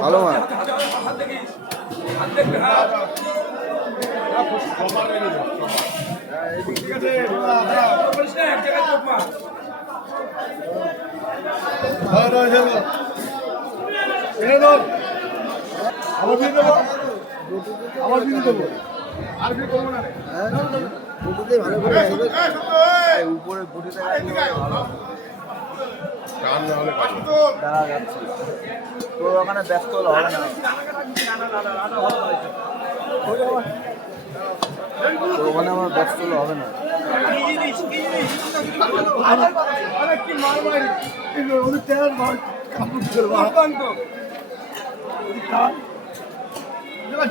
ভালো মাছ আবার দিয়ে দেবো। আবার দিয়ে দেবো। আর কি করব না? হ্যাঁ ভালো করে হবে উপরে যাচ্ছে। তো ওখানে ব্যস্ত হলে হবে না। ওখানে আমার ব্যস্ত হলে হবে না।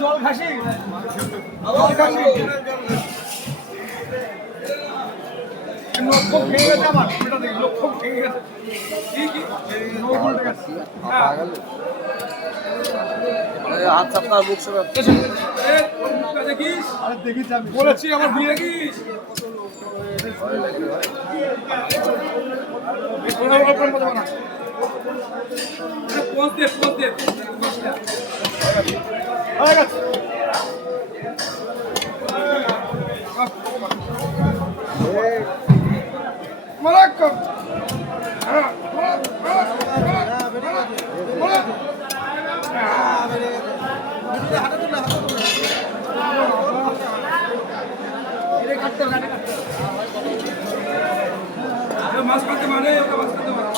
জল খাসি? জল খাসি? হাত দেখিস? আমি। বলেছি আমার বিয়ে দেখিস? হয়ে গেছে। Morocco! মাছ কাটতে মানে মাছ কাটতে মানে